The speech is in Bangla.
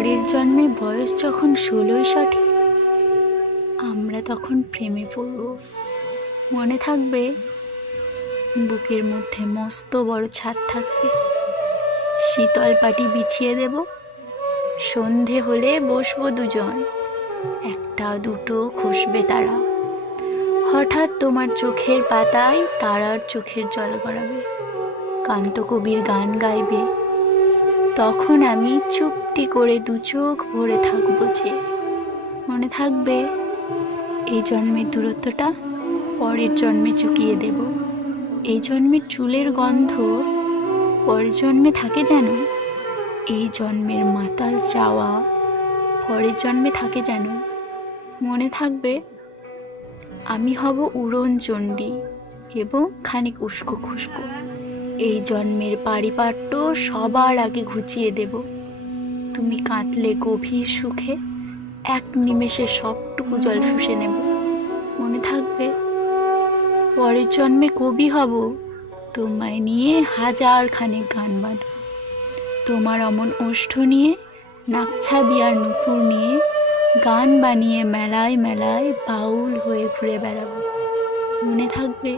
পরের জন্মের বয়স যখন 16 সঠিক, আমরা তখন প্রেমে পড়ব। মনে থাকবে, বুকের মধ্যে মস্ত বড় ছাদ থাকবে, শীতল পাটি বিছিয়ে দেব, সন্ধে হলে বসবো দুজন, একটা দুটো খসবে তারা, হঠাৎ তোমার চোখের পাতায় তারার চোখের জল গড়াবে, কান্তকবির গান গাইবে, তখন আমি চুপটি করে দু চোখ ভরে থাকবো যে। মনে থাকবে, এই জন্মের দূরত্বটা পরের জন্মে চুকিয়ে দেব। এই জন্মের চুলের গন্ধ পরের জন্মে থাকে যেন, এই জন্মের মাতাল চাওয়া পরের জন্মে থাকে যেন। মনে থাকবে, আমি হব উড়ন চণ্ডী এবং খানিক উস্কো খুস্কো, এই জন্মের পারিপাট্য সবার আগে ঘুচিয়ে দেব। তুমি কাঁদলে গভীর সুখে এক নিমেষে সবটুকু জল শুষে নেব। মনে থাকবে, পরের জন্মে কবি হব, তোমায় নিয়ে হাজার খানেক গান বাঁধব, তোমার অমন ওষ্ঠ নিয়ে, নাকছাবি আর নুপুর নিয়ে গান বানিয়ে মেলায় মেলায় বাউল হয়ে ঘুরে বেড়াবো। মনে থাকবে।